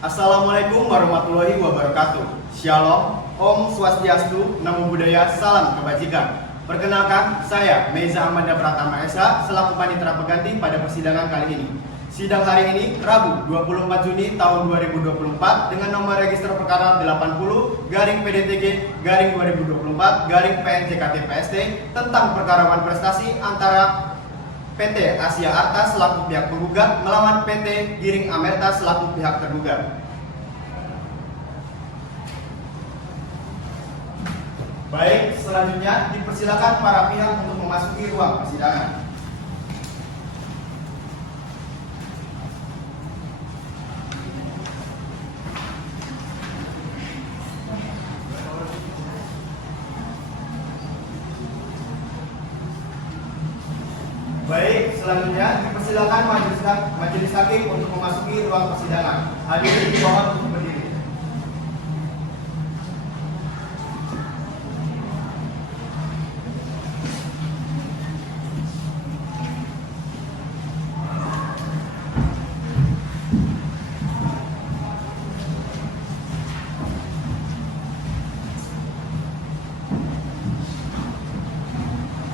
Assalamualaikum warahmatullahi wabarakatuh. Shalom, Om Swastiastu, Namo Buddhaya, Salam Kebajikan. Perkenalkan, saya Meiza Amanda Pratama Esa selaku panitera pengganti pada persidangan kali ini. Sidang hari ini Rabu 24 Juni tahun 2024 dengan nomor register perkara 80-PDTG-2024-PNJKT-PST tentang perkara prestasi antara PT Asia Arta selaku pihak penggugat melawan PT Giring Amerta selaku pihak tergugat. Baik, selanjutnya dipersilakan para pihak untuk memasuki ruang persidangan. Baik, selanjutnya dipersilakan majelis hakim untuk memasuki ruang persidangan. Hadirin dimohon untuk berdiri.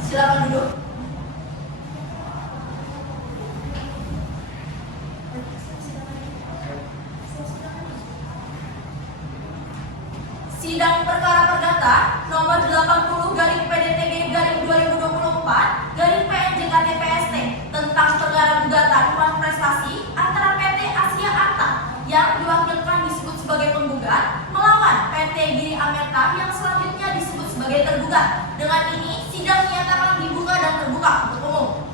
Silakan duduk. Sidang perkara perdata nomor 80-PDTG-2024-PNJKT-PST tentang perkara gugatan uang prestasi antara PT Asia Arta yang diwakilkan disebut sebagai penggugat melawan PT Giring Amerta yang selanjutnya disebut sebagai tergugat. Dengan ini sidang dinyatakan dibuka dan terbuka untuk umum.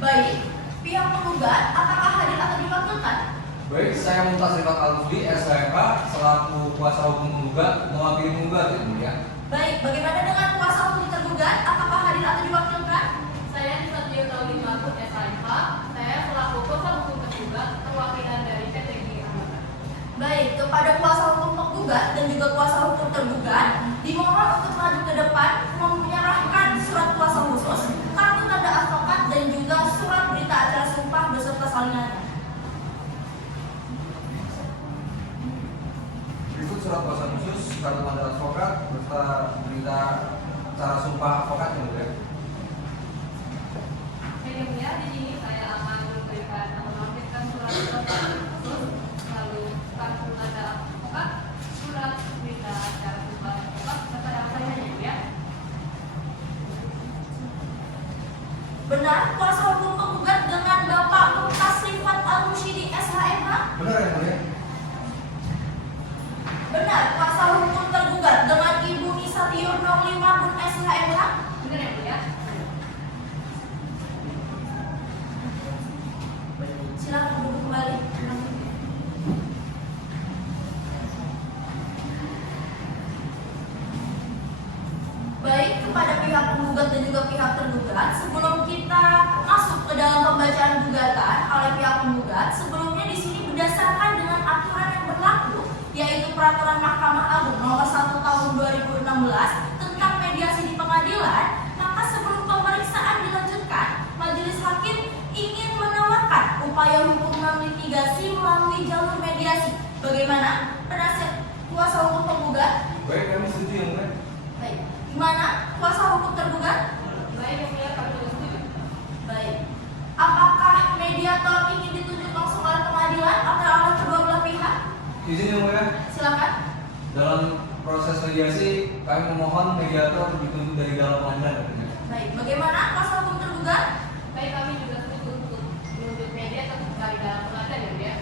Baik, pihak penggugat apakah hadir atau diwakilkan? Baik, saya Mumtaz Rifat Al-Fudi, SHMK, selaku kuasa hukum penggugat, mewakili penggugat, ya mulia. Baik, bagaimana dengan kuasa hukum tergugat? Apakah hadir atau diwakilkan? Saya Nisatrio Tauli Mahfud SHMK. Saya selaku kuasa hukum tergugat perwakilan dari PT Giring Amerta. Baik, kepada kuasa hukum penggugat dan juga kuasa hukum tergugat dimohon untuk maju ke depan menyerahkan surat kuasa khusus, kartu tanda advokat dan juga surat berita acara sumpah beserta salinannya. Berikut surat kuasa khusus, kartu tanda advokat, beserta berita acara sumpah advokat, ya mulia. Yang mulia, di sini saya akan memberikan atau melampirkan surat kuasa khusus, lalu kartu tanda advokat, surat berita acara sumpah advokat, serta yang lainnya, ya. Benar, kuasa hukum penggugat dengan Bapak Mumtaz Rifat Al-Musyidi SHMH? Benar, ya mulia. Benar, kuasa hukum tergugat dengan Ibu Nisatrio Tauli Mahfud SHMH? Benar ya, Bu ya? Silakan duduk kembali. Baik, kepada pihak penggugat dan juga pihak tergugat, sebelum kita masuk ke dalam pembacaan gugatan oleh pihak penggugat, sebelumnya di sini berdasarkan dengan aturan yang berlaku, yaitu Peraturan Mahkamah Agung Nomor 1 Tahun 2016 tentang mediasi di pengadilan, maka sebelum pemeriksaan dilanjutkan, majelis hakim ingin menawarkan upaya hukum non-litigasi melalui jalur mediasi. Bagaimana penasihat kuasa hukum penggugat? Baik, kami setuju, ya mulia. Baik. Gimana kuasa hukum tergugat? Baik, yang mulia, kami juga setuju. Baik. Apakah mediator ingin ditunjuk langsung oleh pengadilan atau oleh kedua belah pihak? Izin, ya mulia. Silakan. Dalam proses mediasi, kami memohon mediator ditunjuk dari dalam pengadilan, ya mulia. Baik. Bagaimana kuasa hukum tergugat? Baik, kami juga setuju untuk menunjuk media dari dalam pengadilan, ya, Bu ya.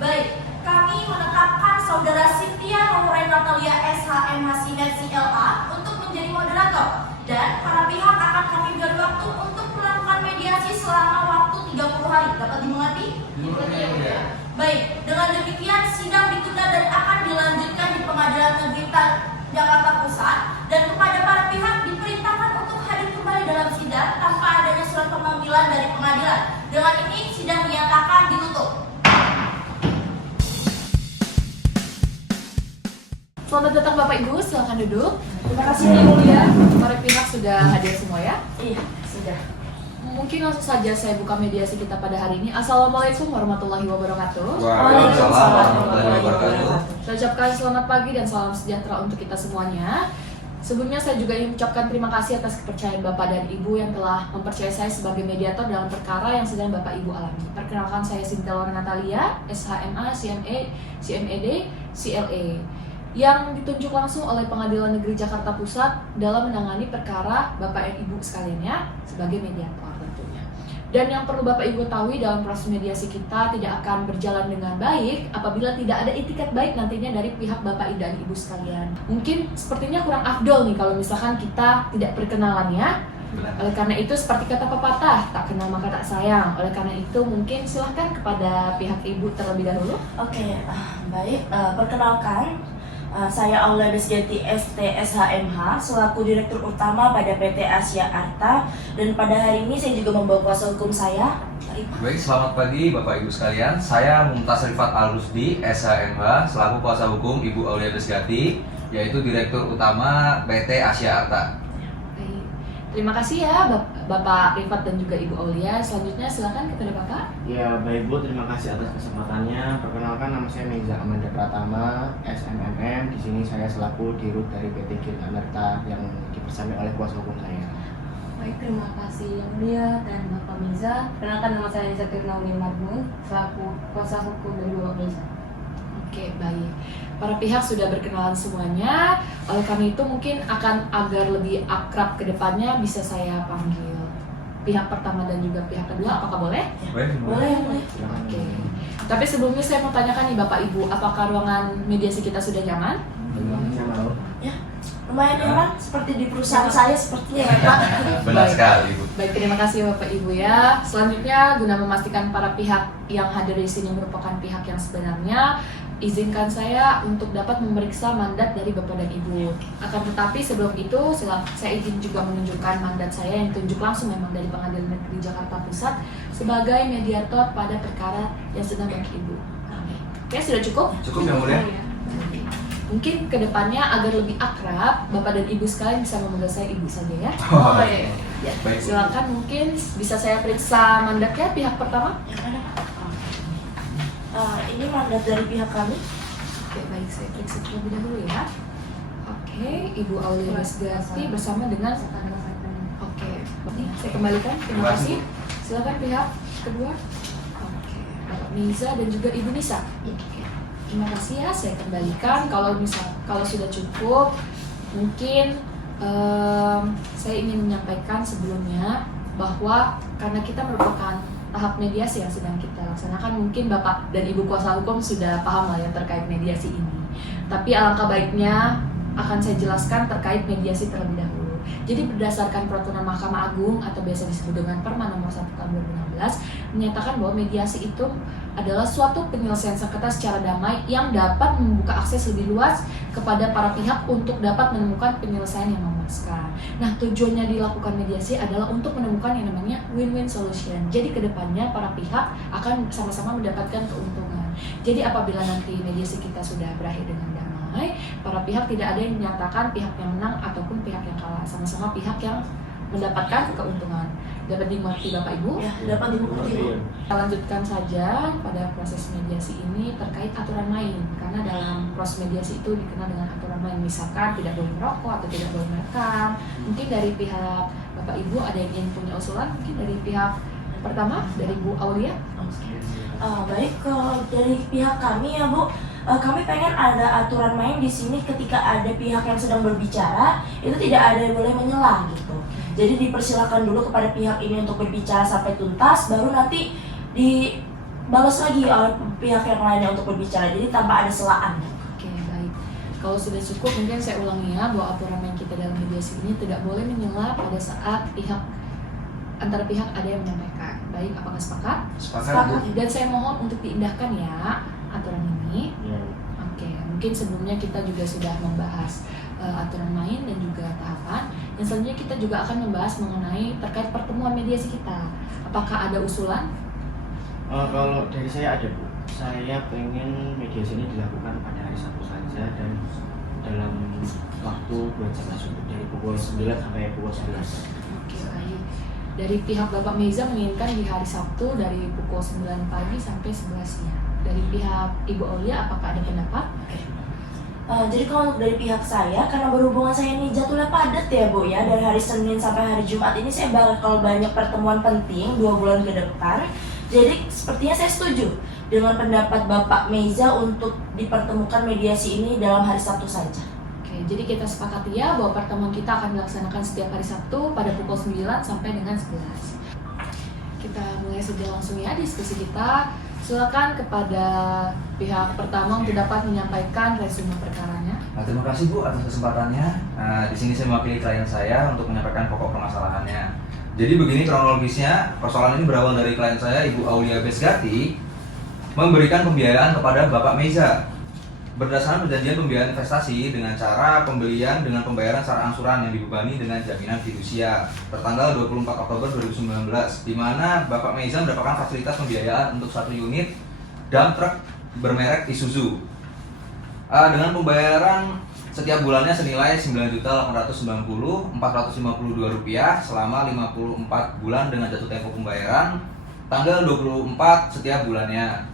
Baik. Kami menetapkan Saudara Cynthia Noren Natalia SHMH Sinet CLA untuk menjadi moderator, dan para pihak akan kami beri waktu untuk melakukan mediasi selama waktu 30 hari. Dapat dimengerti? Dimengerti, ya mulia. Baik, dengan demikian sidang ditunda dan akan dilanjutkan di Pengadilan Negeri Jakarta Pusat, dan kepada para pihak diperintahkan untuk hadir kembali dalam sidang tanpa adanya surat pemanggilan dari pengadilan. Dengan ini sidang dinyatakan ditutup. Selamat datang Bapak Ibu, silakan duduk. Terima kasih Yang Mulia. Para pihak sudah hadir semua ya? Iya, sudah. Mungkin langsung saja saya buka mediasi kita pada hari ini. Assalamualaikum warahmatullahi wabarakatuh. Waalaikumsalam warahmatullahi wabarakatuh. Saya ucapkan selamat pagi dan salam sejahtera untuk kita semuanya. Sebelumnya saya juga ingin mengucapkan terima kasih atas kepercayaan Bapak dan Ibu yang telah mempercayai saya sebagai mediator dalam perkara yang sedang Bapak Ibu alami. Perkenalkan, saya Sinta Laura Natalia, SHMA, CMA, CMED, CLA, yang ditunjuk langsung oleh Pengadilan Negeri Jakarta Pusat dalam menangani perkara Bapak dan Ibu sekalian ya, sebagai mediator tentunya. Dan yang perlu Bapak Ibu ketahui, dalam proses mediasi kita tidak akan berjalan dengan baik apabila tidak ada itikat baik nantinya dari pihak Bapak dan Ibu sekalian. Mungkin sepertinya kurang afdol nih kalau misalkan kita tidak perkenalan ya. Oleh karena itu, seperti kata pepatah, tak kenal maka tak sayang. Oleh karena itu, mungkin silahkan kepada pihak Ibu terlebih dahulu. Oke, baik. Perkenalkan, saya Aulia Desjati ST SHMH selaku Direktur Utama pada PT Asia Arta, dan pada hari ini saya juga membawa kuasa hukum saya. Mari, Pak. Baik, selamat pagi Bapak Ibu sekalian. Saya Mumtaz Rifat Al-Rusdi, SHMH, selaku kuasa hukum Ibu Aulia Desjati, yaitu Direktur Utama PT Asia Arta. Baik. Terima kasih ya Bapak Rifat dan juga Ibu Aulia. Selanjutnya silakan kepada Bapak. Ya, baik Bu, terima kasih atas kesempatannya. Perkenalkan, nama saya Meiza Amanda Pratama, SMMM. Di sini saya selaku dirut dari PT Gil Amerta yang dipersami oleh kuasa hukum saya. Baik, terima kasih Yang Mulia dan Bapak Miza. Perkenalkan, nama saya Zatir Naomi Marbun, selaku kuasa hukum dari Bapak Miza. Oke, baik. Para pihak sudah berkenalan semuanya. Oleh karena itu, mungkin akan agar lebih akrab ke depannya bisa saya panggil pihak pertama dan juga pihak kedua. Apakah boleh? Boleh, boleh. Silakan. Oke. Tapi sebelumnya saya mau tanyakan nih Bapak Ibu, apakah ruangan mediasi kita sudah nyaman? Saya mau. Lumayan nyaman, seperti di perusahaan saya sepertinya ya, Pak. Benar sekali Bu. Baik, terima kasih Bapak Ibu ya. Selanjutnya, guna memastikan para pihak yang hadir di sini merupakan pihak yang sebenarnya, izinkan saya untuk dapat memeriksa mandat dari Bapak dan Ibu. Akan tetapi sebelum itu, saya izin juga menunjukkan mandat saya yang ditunjuk langsung memang dari Pengadilan Negeri Jakarta Pusat sebagai mediator pada perkara yang sedang Bapak Ibu. Oke, sudah cukup? Cukup Yang Mulia? Mungkin kedepannya agar lebih akrab, Bapak dan Ibu sekalian bisa memanggil saya Ibu saja ya. Oh, iya. Ya, baik, Bu. silakan mungkin bisa saya periksa mandatnya pihak pertama. Yang mana, Pak? Ini mandat dari pihak kami. Oke, baik, saya periksa terlebih dahulu ya. Oke, Ibu Aulia Desjati bersama dengan Oke, ini saya kembalikan. Terima kasih. Silakan pihak kedua. Oke, Bapak Miza dan juga Ibu Nisa. Oke, terima kasih ya. Saya kembalikan. Kalau sudah cukup, mungkin saya ingin menyampaikan sebelumnya bahwa karena kita merupakan tahap mediasi yang sedang kita laksanakan, mungkin Bapak dan Ibu kuasa hukum sudah paham lah ya terkait mediasi ini. Tapi alangkah baiknya akan saya jelaskan terkait mediasi terlebih dahulu. Jadi berdasarkan peraturan Mahkamah Agung atau biasa disebut dengan Perma nomor 1 tahun 2016 menyatakan bahwa mediasi itu adalah suatu penyelesaian sengketa secara damai yang dapat membuka akses lebih luas kepada para pihak untuk dapat menemukan penyelesaian yang memuaskan. Nah, tujuannya dilakukan mediasi adalah untuk menemukan yang namanya win-win solution. Jadi kedepannya para pihak akan sama-sama mendapatkan keuntungan. Jadi apabila nanti mediasi kita sudah berakhir dengan damai, para pihak tidak ada yang menyatakan pihak yang menang ataupun pihak yang kalah, sama-sama pihak yang mendapatkan keuntungan. Dapat dimengerti Bapak Ibu? Ya, dapat dimengerti, Bu. Kita lanjutkan saja pada proses mediasi ini terkait aturan main, karena dalam proses mediasi itu dikenal dengan aturan main, misalkan tidak boleh merokok atau tidak boleh merekam. Mungkin dari pihak Bapak Ibu ada yang ingin punya usulan, mungkin dari pihak pertama dari Bu Aulia. Baik, kalau dari pihak kami ya Bu, kami pengen ada aturan main di sini ketika ada pihak yang sedang berbicara, itu tidak ada yang boleh menyela gitu. Jadi dipersilakan dulu kepada pihak ini untuk berbicara sampai tuntas, baru nanti dibalas lagi oleh pihak yang lainnya untuk berbicara. Jadi tanpa ada selaan. Oke, baik. Kalau sudah cukup, mungkin saya ulangi ya bahwa aturan main kita dalam mediasi ini tidak boleh menyela pada saat antara pihak ada yang menyampaikan. Baik, apakah sepakat? Sepakat Bu. Dan saya mohon untuk diindahkan ya aturan ini. Ya. Oke, mungkin sebelumnya kita juga sudah membahas aturan main dan juga tahapan. Yang selanjutnya kita juga akan membahas mengenai terkait pertemuan mediasi kita. Apakah ada usulan? Kalau dari saya ada Bu. Saya pengen mediasi ini dilakukan pada hari Sabtu saja dan dalam waktu 2 jam dari pukul 9 sampai pukul 11. Oke, baik. Dari pihak Bapak Meza menginginkan di hari Sabtu dari pukul 9 pagi sampai 11 siang. Dari pihak Ibu Aulia, apakah ada pendapat? Jadi kalau dari pihak saya, karena berhubungan saya ini jadwalnya padat ya Bu ya, dari hari Senin sampai hari Jumat ini saya bakal banyak pertemuan penting 2 bulan ke depan. Jadi sepertinya saya setuju dengan pendapat Bapak Meza untuk dipertemukan mediasi ini dalam hari Sabtu saja. Oke, jadi kita sepakati ya bahwa pertemuan kita akan dilaksanakan setiap hari Sabtu pada pukul 9 sampai dengan 11. Kita mulai saja langsung ya diskusi kita. Silakan kepada pihak pertama untuk dapat menyampaikan resume perkaranya. Terima kasih Bu atas kesempatannya. Di sini saya mewakili klien saya untuk menyampaikan pokok permasalahannya. Jadi begini kronologisnya, persoalan ini berawal dari klien saya Ibu Aulia Besgati memberikan pembiayaan kepada Bapak Meza berdasarkan perjanjian pembiayaan investasi dengan cara pembelian dengan pembayaran secara angsuran yang dibebani dengan jaminan fidusia tertanggal 24 Oktober 2019, di mana Bapak Meza mendapatkan fasilitas pembiayaan untuk 1 unit dump truck bermerek Isuzu dengan pembayaran setiap bulannya senilai Rp9.890.452 selama 54 bulan dengan jatuh tempo pembayaran tanggal 24 setiap bulannya.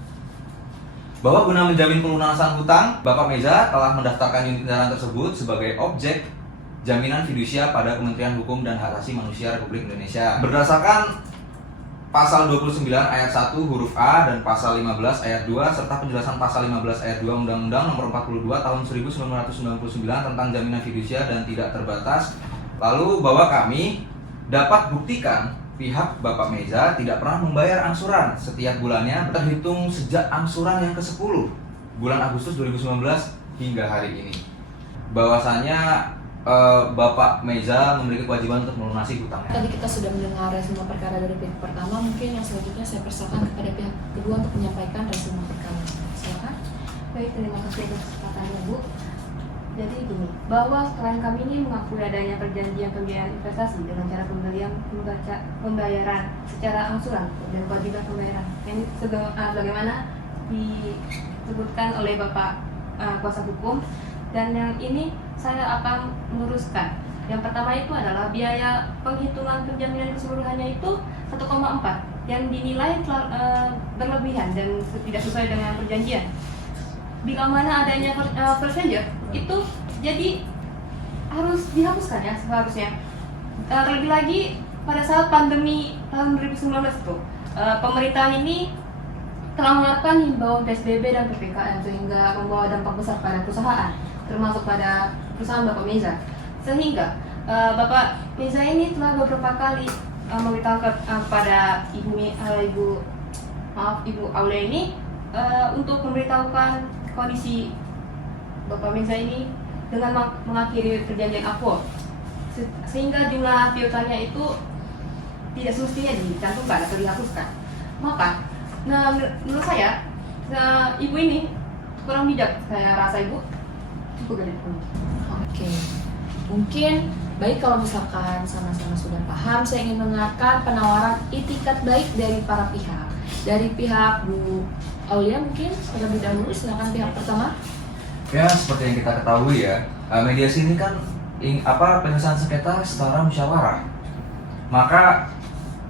Bahwa guna menjamin pelunasan hutang, Bapak Meza telah mendaftarkan unit kendaraan tersebut sebagai objek jaminan fidusia pada Kementerian Hukum dan Hak Asasi Manusia Republik Indonesia. Berdasarkan Pasal 29 ayat 1 huruf A dan Pasal 15 ayat 2 serta penjelasan Pasal 15 ayat 2 Undang-Undang Nomor 42 Tahun 1999 tentang jaminan fidusia dan tidak terbatas. Lalu bahwa kami dapat buktikan pihak Bapak Meza tidak pernah membayar angsuran setiap bulannya terhitung sejak angsuran yang ke-10 bulan Agustus 2019 hingga hari ini. Bahwasanya Bapak Meza memiliki kewajiban untuk melunasi hutangnya. Tadi kita sudah mendengar resume perkara dari pihak pertama, mungkin yang selanjutnya saya persilakan kepada pihak kedua untuk menyampaikan resume perkara. Silakan. Baik, terima kasih atas kesempatannya Bu. Jadi gini, bahwa klien kami ini mengakui adanya perjanjian pembiayaan investasi dengan cara pembayaran secara angsuran dan kewajiban pembayaran. Ini sebagaimana disebutkan oleh Bapak kuasa hukum, dan yang ini saya akan meluruskan. Yang pertama itu adalah biaya penghitungan penjaminan keseluruhannya itu 1,4 yang dinilai berlebihan dan tidak sesuai dengan perjanjian. Bila mana adanya persenjer itu jadi harus dihapuskan ya seharusnya. Terlebih lagi pada saat pandemi tahun 2019 itu pemerintah ini telah menerapkan himbauan PSBB dan PPKM sehingga membawa dampak besar pada perusahaan, termasuk pada perusahaan Bapak Meza. Sehingga Bapak Meza ini telah beberapa kali memberitahukan kepada Ibu Aulia ini untuk memberitahukan kondisi Bapak Meza ini dengan mengakhiri perjanjian Upwork, sehingga jumlah piutangnya itu tidak semestinya dicantumkan atau dihapuskan. Maka, menurut saya, Ibu ini kurang bijak. Saya rasa Ibu cukup gede. Oke, mungkin baik kalau misalkan sama-sama sudah paham, saya ingin mendengarkan penawaran itikat baik dari para pihak. Dari pihak Bu Aulia mungkin terlebih dahulu, silakan pihak pertama. Ya, seperti yang kita ketahui ya, mediasi ini kan penyelesaian sengketa setara musyawarah. Maka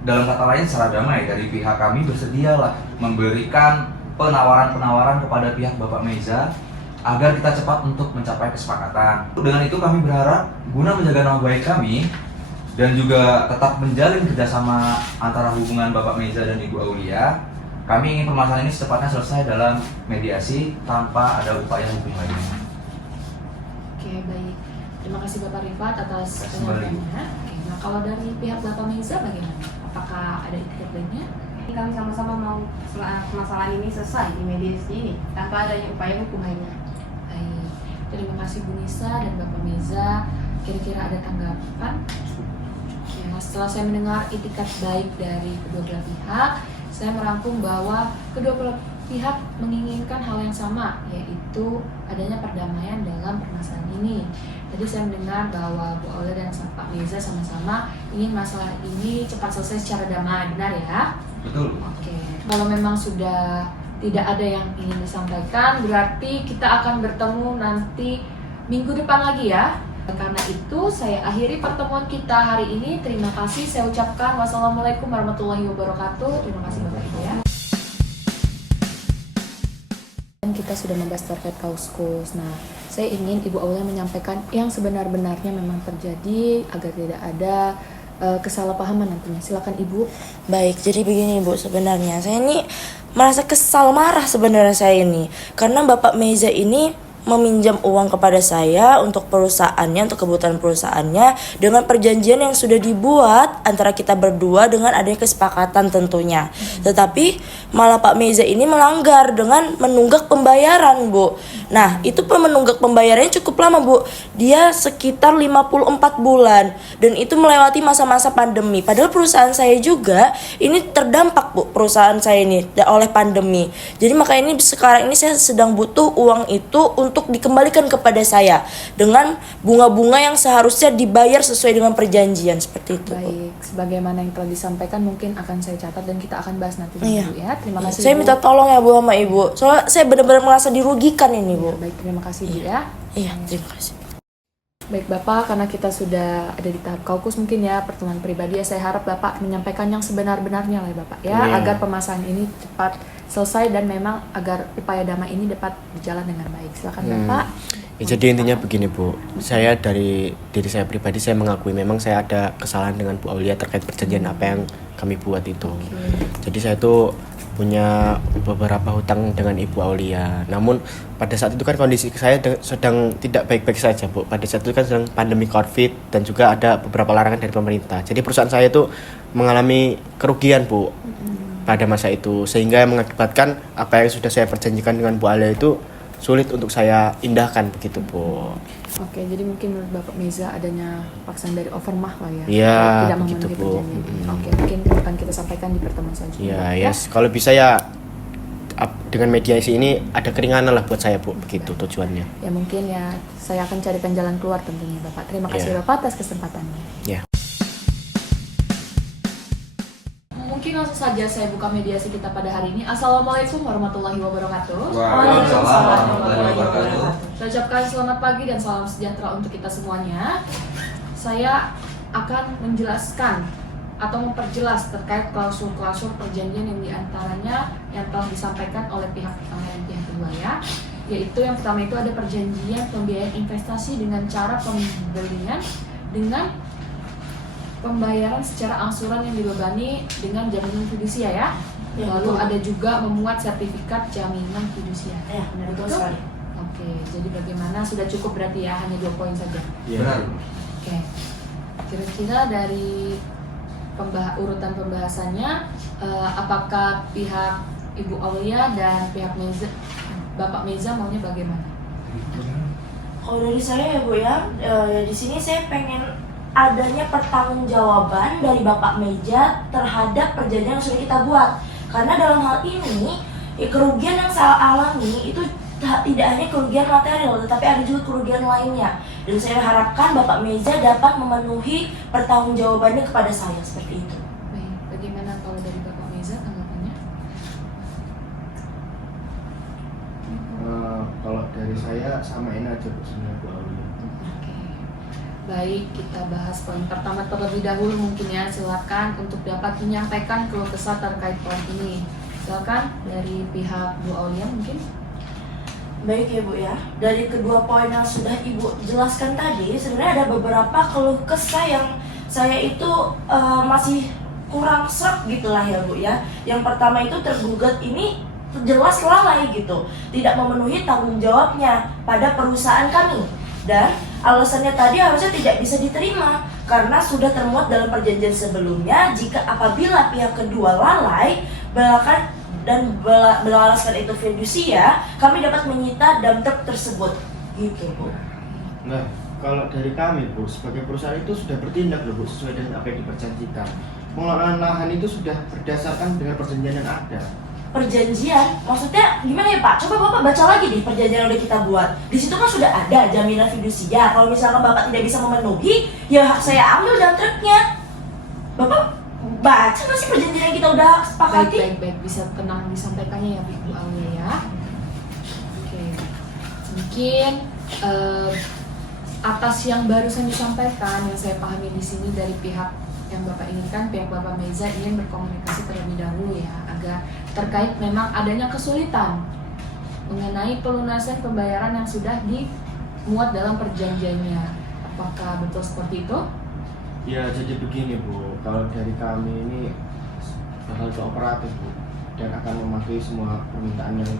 dalam kata lain secara damai dari pihak kami bersedialah memberikan penawaran-penawaran kepada pihak Bapak Meza agar kita cepat untuk mencapai kesepakatan. Dengan itu kami berharap guna menjaga nama baik kami dan juga tetap menjalin kerjasama antara hubungan Bapak Meza dan Ibu Aulia, kami ingin permasalahan ini secepatnya selesai dalam mediasi tanpa ada upaya hukum lainnya. Oke, baik. Terima kasih Bapak Rifat atas Terima kasih. penyampaiannya. Oke, nah kalau dari pihak Bapak Meza bagaimana? Apakah ada itikat baiknya? Kami sama-sama mau permasalahan ini selesai di mediasi ini tanpa adanya upaya hukum lainnya. Baik. Terima kasih Bu Nisa dan Bapak Meza. Kira-kira ada tanggapan? Oke, nah setelah saya mendengar itikat baik dari kedua belah pihak, saya merangkum bahwa kedua belah pihak menginginkan hal yang sama, yaitu adanya perdamaian dalam permasalahan ini. Tadi saya mendengar bahwa Bu Aulia dan Pak Meza sama-sama ingin masalah ini cepat selesai secara damai, benar ya? Betul. Oke, kalau memang sudah tidak ada yang ingin disampaikan, berarti kita akan bertemu nanti minggu depan lagi ya. Karena itu saya akhiri pertemuan kita hari ini. Terima kasih saya ucapkan wassalamualaikum warahmatullahi wabarakatuh. Terima kasih Bapak Ibu ya. Dan kita sudah membahas terkait kauskus. Nah, saya ingin Ibu Aulia menyampaikan yang sebenar-benarnya memang terjadi agar tidak ada kesalahpahaman nantinya. Silakan Ibu. Baik, jadi begini Bu, sebenarnya saya ini merasa kesal, marah sebenarnya saya ini. Karena Bapak Meza ini meminjam uang kepada saya untuk perusahaannya, untuk kebutuhan perusahaannya dengan perjanjian yang sudah dibuat antara kita berdua dengan adanya kesepakatan tentunya. Tetapi malah Pak Meza ini melanggar dengan menunggak pembayaran, Bu. Nah, itu menunggak pembayarannya cukup lama, Bu. Dia sekitar 54 bulan dan itu melewati masa-masa pandemi. Padahal perusahaan saya juga ini terdampak, Bu, perusahaan saya ini oleh pandemi. Jadi makanya ini sekarang ini saya sedang butuh uang itu untuk dikembalikan kepada saya dengan bunga-bunga yang seharusnya dibayar sesuai dengan perjanjian seperti itu. Baik, sebagaimana yang telah disampaikan mungkin akan saya catat dan kita akan bahas nanti Iya. Ibu ya. Terima kasih. Saya Ibu. minta tolong ya Bu sama Ibu. Soalnya saya benar-benar merasa dirugikan ini, Bu. Baik, terima kasih Bu ya. Iya, terima kasih. Baik Bapak, karena kita sudah ada di tahap kaukus mungkin ya pertemuan pribadi ya, saya harap Bapak menyampaikan yang sebenar-benarnya lah ya Bapak ya, Iya. agar pemasangan ini cepat selesai dan memang agar upaya damai ini dapat berjalan dengan baik. Silakan Bapak. Ya, jadi intinya begini Bu, saya dari diri saya pribadi saya mengakui memang saya ada kesalahan dengan Bu Aulia terkait perjanjian apa yang kami buat itu. Jadi saya tuh punya beberapa hutang dengan Ibu Aulia. Namun pada saat itu kan kondisi saya sedang tidak baik-baik saja, Bu. Pada saat itu kan sedang pandemi Covid dan juga ada beberapa larangan dari pemerintah. Jadi perusahaan saya itu mengalami kerugian, Bu. Pada masa itu sehingga mengakibatkan apa yang sudah saya perjanjikan dengan Bu Aulia itu sulit untuk saya indahkan begitu, Bu. Oke, jadi mungkin menurut Bapak Meza adanya paksaan dari overmah lah ya. Iya, Tidak begitu, memenuhi Bu. perjanjian. Oke, mungkin akan kita sampaikan di pertemuan selanjutnya. Ya, Bapak, yes. Kalau bisa ya dengan mediasi ini ada keringanan lah buat saya, Bu. Begitu tujuannya. Ya mungkin ya saya akan carikan jalan keluar tentunya Bapak. Terima kasih Iya. Bapak atas kesempatannya. Ya. Mungkin langsung saja saya buka mediasi kita pada hari ini. Assalamualaikum warahmatullahi wabarakatuh. Waalaikumsalam warahmatullahi wabarakatuh. Saya ucapkan selamat pagi dan salam sejahtera untuk kita semuanya. Saya akan menjelaskan atau memperjelas terkait klausul-klausul perjanjian yang diantaranya yang telah disampaikan oleh pihak pertama dan pihak kedua ya. Yaitu yang pertama itu ada perjanjian pembiayaan investasi dengan cara pembelian dengan pembayaran secara angsuran yang dibebani dengan jaminan fidusia ya. Lalu ada juga memuat sertifikat jaminan fidusia. Ya, benar Betul sekali. Oke, jadi bagaimana? Sudah cukup berarti ya, hanya 2 poin saja. Benar. Oke. Kira-kira dari urutan pembahasannya, apakah pihak Ibu Aulia dan pihak Bapak Meza maunya bagaimana? Kalau dari saya ya Bu ya, di sini saya pengen adanya pertanggungjawaban dari Bapak Meza terhadap perjanjian yang sudah kita buat. Karena dalam hal ini, kerugian yang saya alami itu tidak hanya kerugian material, tetapi ada juga kerugian lainnya. Dan saya harapkan Bapak Meza dapat memenuhi pertanggungjawabannya kepada saya seperti itu. Baik, bagaimana kalau dari Bapak Meza tanggapannya? Kalau dari saya samain aja Bu sebenarnya Bu Aulia. Oke. Baik, kita bahas poin pertama terlebih dahulu mungkin ya. Silakan untuk dapat menyampaikan keluh kesah terkait poin ini. Silakan dari pihak Bu Aulia mungkin. Baik ya Bu ya, dari kedua poin yang sudah Ibu jelaskan tadi, sebenarnya ada beberapa keluh kesah yang saya itu masih kurang serap gitulah ya Bu ya. Yang pertama itu tergugat ini jelas lalai gitu, tidak memenuhi tanggung jawabnya pada perusahaan kami. Dan alasannya tadi harusnya tidak bisa diterima karena sudah termuat dalam perjanjian sebelumnya jika apabila pihak kedua lalai beralaskan itu fidusia, kami dapat menyita dump truck tersebut. Gitu Bu. Nah, kalau dari kami Bu, sebagai perusahaan itu sudah bertindak loh Bu sesuai dengan apa yang diperjanjikan. Pengelolaan lahan itu sudah berdasarkan dengan perjanjian yang ada. Perjanjian, maksudnya gimana ya Pak? Coba Bapak baca lagi deh perjanjian yang udah kita buat. Di situ kan sudah ada jaminan fidusia. Kalau misalkan Bapak tidak bisa memenuhi, ya saya ambil dump trucknya. Bapak baca nggak sih perjanjian yang kita udah sepakati? Baik, bisa tenang disampaikannya ya Ibu Aulia ya. Oke, mungkin atas yang barusan disampaikan, yang saya pahami di sini dari pihak yang Bapak inginkan, pihak Bapak Meza ingin berkomunikasi terlebih dahulu ya, agar terkait memang adanya kesulitan mengenai pelunasan pembayaran yang sudah dimuat dalam perjanjiannya. Apakah betul seperti itu? Ya, jadi begini Bu, kalau dari kami ini bakal kooperatif Bu, dan akan mematuhi semua permintaan yang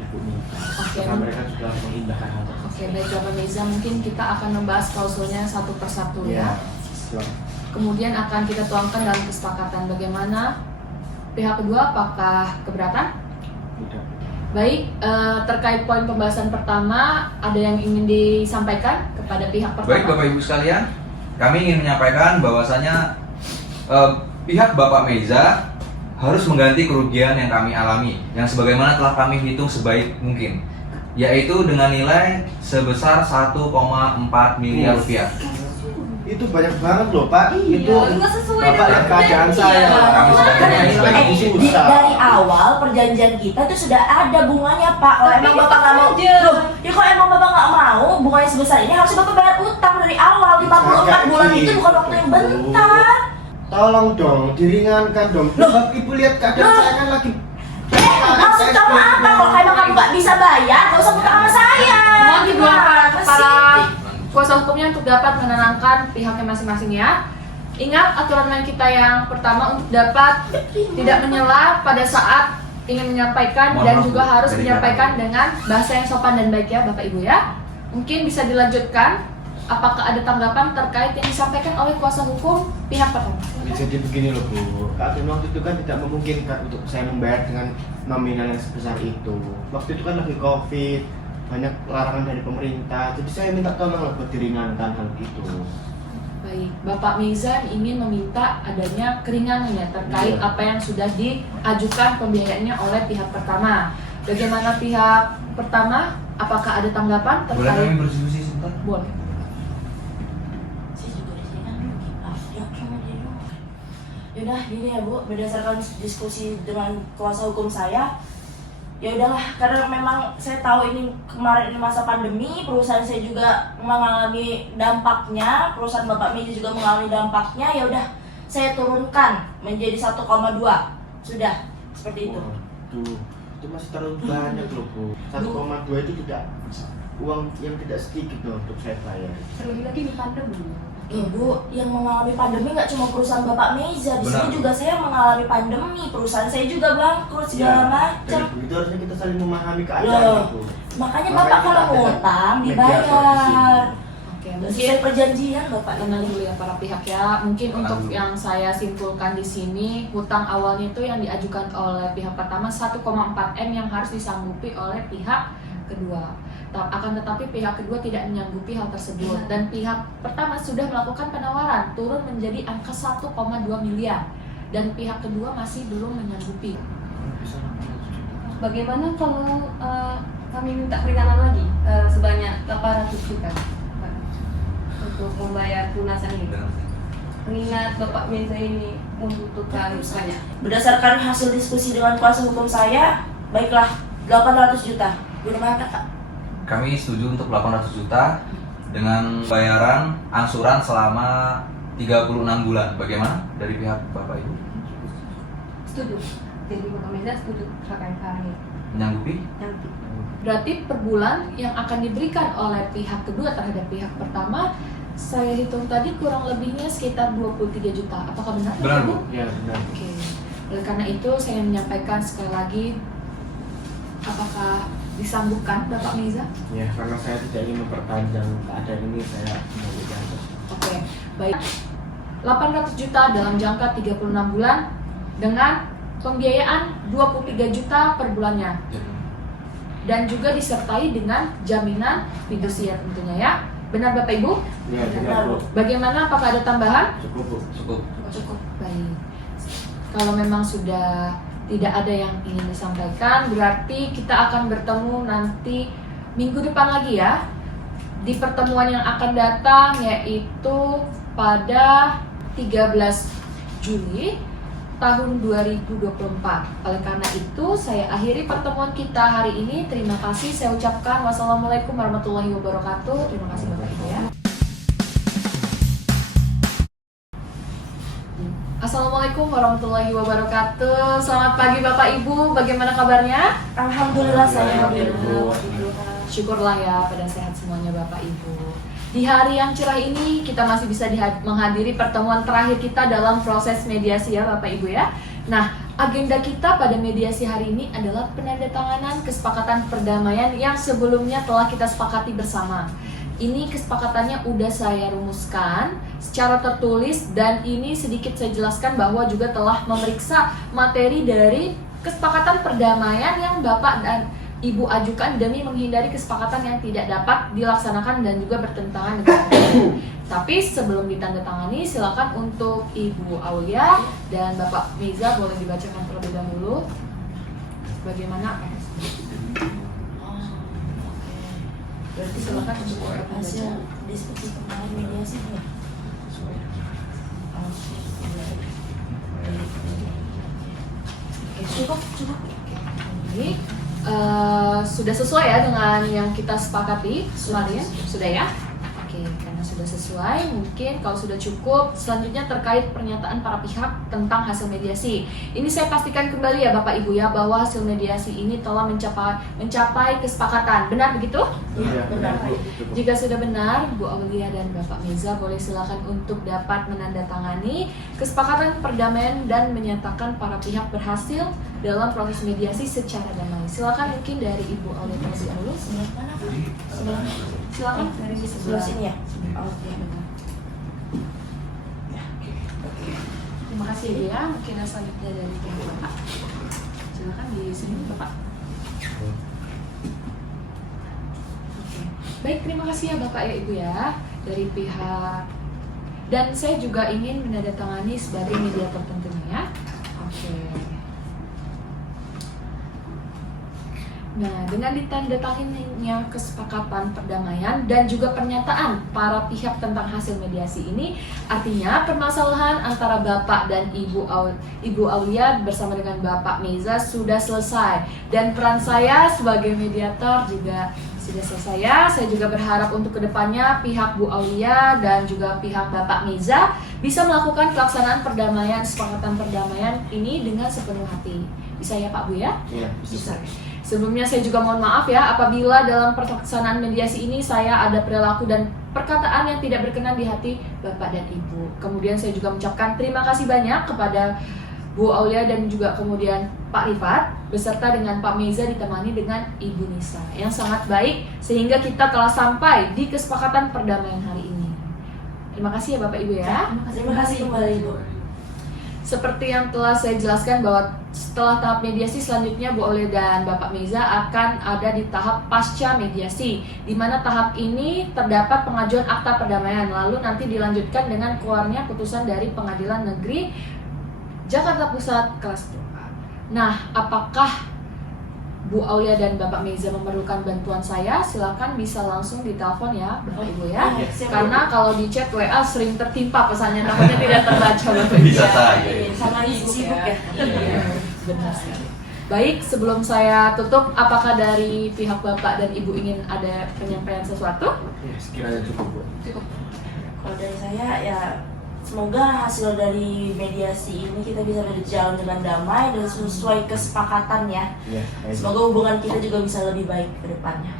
Ibu minta. Oke. Karena mereka juga mengindahkan hal tersebut. Oke, baik Bapak Meza, mungkin kita akan membahas klausulnya satu persatu ya. Silakan. Kemudian akan kita tuangkan dalam kesepakatan bagaimana pihak kedua apakah keberatan? Tidak. Baik, terkait poin pembahasan pertama, ada yang ingin disampaikan kepada pihak pertama? Baik Bapak Ibu sekalian, kami ingin menyampaikan bahwasanya pihak Bapak Meza harus mengganti kerugian yang kami alami, yang sebagaimana telah kami hitung sebaik mungkin, yaitu dengan nilai sebesar 1,4 miliar rupiah. Itu banyak banget loh Pak. Iya, Itu nggak sesuai Bapak dengan lihat keadaan perjanjian. saya. Kami sedang Kan menangis ini lagi. lagi susah. Dari awal perjanjian kita itu sudah ada bunganya Pak. Kalau Tapi emang itu Bapak nggak mau, aja. loh, ya kalau emang Bapak nggak mau bunganya sebesar ini harus Bapak bayar utang dari awal. 54 bulan itu bukan waktu yang bentar. Tolong dong, diringankan dong. Sebab Ibu lihat keadaan saya kan lagi. Maksud kamu apa? Kalau emang kamu nggak bisa bayar, nggak usah utang sama saya. Mohon kedua para Gimana sih? kuasa hukumnya untuk dapat menenangkan pihaknya masing-masing ya. Ingat aturan main kita yang pertama untuk dapat tidak menyela pada saat ingin menyampaikan Mohon dan maaf, juga Bu. harus Dari menyampaikan kata. dengan bahasa yang sopan dan baik ya Bapak Ibu ya. Mungkin bisa dilanjutkan. Apakah ada tanggapan terkait yang disampaikan oleh kuasa hukum pihak pertama? Jadi begini loh Bu, keadaan waktu itu kan tidak memungkinkan untuk saya membayar dengan nominal yang sebesar itu. Waktu itu kan lagi COVID, banyak larangan dari pemerintah. Jadi saya minta tolong lah buat diringankan hal itu. Baik, Bapak Mizan ingin meminta adanya keringanan ya terkait Iya. apa yang sudah diajukan pembiayaannya oleh pihak pertama. Bagaimana pihak pertama? Apakah ada tanggapan Boleh kami terkait? berdiskusi sebentar? Boleh. Saya juga di sini kan rugi. Ya, sama dia dulu. Yaudah gini ya Bu, berdasarkan diskusi dengan kuasa hukum saya, ya udahlah, karena memang saya tahu ini kemarin ini masa pandemi, perusahaan saya juga mengalami dampaknya, perusahaan Bapak Miji juga mengalami dampaknya, ya udah saya turunkan menjadi 1,2. Sudah, seperti itu. Waduh, itu masih terlalu banyak loh Bu. 1,2 itu tidak uang yang tidak sedikit loh untuk saya bayar. Terlebih lagi di pandemi. Ibu, yang mengalami pandemi nggak cuma perusahaan Bapak Meza, di sini Benar. juga saya mengalami pandemi, perusahaan saya juga bangkrut segala macam. Dan itu harusnya kita saling memahami Loh, keadaan Bu. makanya Makanya Bapak kita kalau ada ngutang mediator di dibayar. sini. Oke, Dan mungkin sesuai perjanjian Bapak tenang ini. dulu ya para pihak ya. Mungkin Tenang untuk dulu. yang saya simpulkan di sini, hutang awalnya itu yang diajukan oleh pihak pertama 1,4 M yang harus disanggupi oleh pihak kedua. Akan tetapi pihak kedua tidak menyanggupi hal tersebut dan pihak pertama sudah melakukan penawaran turun menjadi angka 1,2 miliar dan pihak kedua masih belum menyanggupi. Bagaimana kalau kami minta keringanan lagi sebanyak 800 juta Pak, untuk membayar lunasan ini? Mengingat Bapak Meza ini membutuhkan banyak. Berdasarkan hasil diskusi dengan kuasa hukum saya, baiklah 800 juta. Gimana Kak? Kami setuju untuk 800 juta dengan bayaran angsuran selama 36 bulan. Bagaimana dari pihak Bapak Ibu? Setuju. Jadi Bapak Meza setuju terkait hal ini. Menyanggupi? Nanti. Berarti per bulan yang akan diberikan oleh pihak kedua terhadap pihak pertama, saya hitung tadi kurang lebihnya sekitar 23 juta. Apakah benar? Benar, Bapak Bu. Ibu? Ya benar. Oke. Oleh karena itu saya menyampaikan sekali lagi, apakah disambungkan Bapak Meza? Ya, karena saya tidak ingin memperpanjang keadaan ini, saya mengambil Oke, baik. 800 juta dalam jangka 36 bulan dengan pembiayaan 23 juta per bulannya. Dan juga disertai dengan jaminan fidusia tentunya ya. Benar Bapak Ibu? Ya, benar Bu. Bagaimana, apakah ada tambahan? Cukup Bu. Cukup. Cukup, baik. Kalau memang sudah tidak ada yang ingin disampaikan, berarti kita akan bertemu nanti minggu depan lagi ya, di pertemuan yang akan datang, yaitu pada 13 Juli tahun 2024. Oleh karena itu saya akhiri pertemuan kita hari ini. Terima kasih, saya ucapkan wassalamualaikum warahmatullahi wabarakatuh. Terima kasih Bapak Ibu ya. Assalamualaikum warahmatullahi wabarakatuh. Selamat pagi Bapak Ibu, bagaimana kabarnya? Alhamdulillah saya Syukurlah ya pada sehat semuanya Bapak Ibu. Di hari yang cerah ini kita masih bisa menghadiri pertemuan terakhir kita dalam proses mediasi ya Bapak Ibu ya. Nah, agenda kita pada mediasi hari ini adalah penandatanganan kesepakatan perdamaian yang sebelumnya telah kita sepakati bersama. Ini kesepakatannya udah saya rumuskan secara tertulis dan ini sedikit saya jelaskan bahwa juga telah memeriksa materi dari kesepakatan perdamaian yang Bapak dan Ibu ajukan demi menghindari kesepakatan yang tidak dapat dilaksanakan dan juga bertentangan dengan Tapi sebelum ditandatangani silakan untuk Ibu Aulia dan Bapak Meza boleh dibacakan terlebih dahulu bagaimana berarti silakan untuk hasil diskusi kemarin mediasi ya. Cukup. Ini sudah sesuai ya dengan yang kita sepakati kemarin? Sudah ya? Oke, karena sudah sesuai, mungkin kalau sudah cukup, selanjutnya terkait pernyataan para pihak tentang hasil mediasi. Ini saya pastikan kembali ya Bapak Ibu ya, bahwa hasil mediasi ini telah mencapai kesepakatan. Benar begitu? Iya, benar. Jika sudah benar, Bu Aulia dan Bapak Meza boleh silakan untuk dapat menandatangani kesepakatan perdamaian dan menyatakan para pihak berhasil dalam proses mediasi secara damai. Silakan mungkin dari Ibu Aulia terlebih dahulu. Silakan dari Sebelah sini ya. Oke, benar. Terima kasih Ibu ya. Mungkin selanjutnya dari pihak Bapak. Silakan di sini Bapak. Oke. Baik, terima kasih ya Bapak ya Ibu ya dari pihak. Dan saya juga ingin menandatangani sebagai mediator tentunya ya. Oke. Nah, dengan ditandatanganinya kesepakatan perdamaian dan juga pernyataan para pihak tentang hasil mediasi ini, artinya permasalahan antara Bapak dan Ibu Aulia bersama dengan Bapak Meza sudah selesai dan peran saya sebagai mediator juga sudah selesai ya. Saya juga berharap untuk kedepannya pihak Bu Aulia dan juga pihak Bapak Meza bisa melakukan pelaksanaan perdamaian, kesepakatan perdamaian ini dengan sepenuh hati. Bisa ya Pak Bu ya? Iya, Bisa. Sebelumnya saya juga mohon maaf ya apabila dalam pelaksanaan mediasi ini saya ada perilaku dan perkataan yang tidak berkenan di hati Bapak dan Ibu. Kemudian saya juga mengucapkan terima kasih banyak kepada Bu Aulia dan juga kemudian Pak Rifat beserta dengan Pak Meza ditemani dengan Ibu Nisa yang sangat baik sehingga kita telah sampai di kesepakatan perdamaian hari ini. Terima kasih ya Bapak Ibu ya. Terima kasih kembali Ibu. Seperti yang telah saya jelaskan bahwa setelah tahap mediasi selanjutnya Bu Aulia dan Bapak Meza akan ada di tahap pasca mediasi, di mana tahap ini terdapat pengajuan akta perdamaian, lalu nanti dilanjutkan dengan keluarnya putusan dari Pengadilan Negeri Jakarta Pusat kelas 2. Nah, apakah Bu Aulia dan Bapak Meza memerlukan bantuan saya? Silakan bisa langsung ditelepon ya Bapak Ibu ya. Karena kalau di chat WA sering tertimpa pesannya, nampaknya tidak terbaca Bapak Ibu. Bisa saja. Sama sibuk ya. Benar sekali. Baik, sebelum saya tutup, apakah dari pihak Bapak dan Ibu ingin ada penyampaian sesuatu? Ya, sekiranya cukup, Bu. Cukup. Kalau dari saya ya semoga hasil dari mediasi ini kita bisa berjalan dengan damai dan sesuai kesepakatan ya. Iya, baik. Semoga hubungan kita juga bisa lebih baik ke depannya.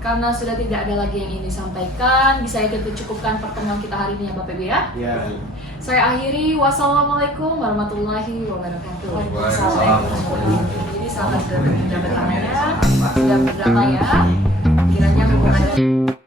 Karena sudah tidak ada lagi yang ingin disampaikan, bisa kita cukupkan pertemuan kita hari ini ya Bapak Ibu ya. Iya. Saya akhiri, wassalamualaikum warahmatullahi wabarakatuh. Waalaikumsalam. Jadi sahabat dan tangannya sudah berdamai ya. Kiranya hubungan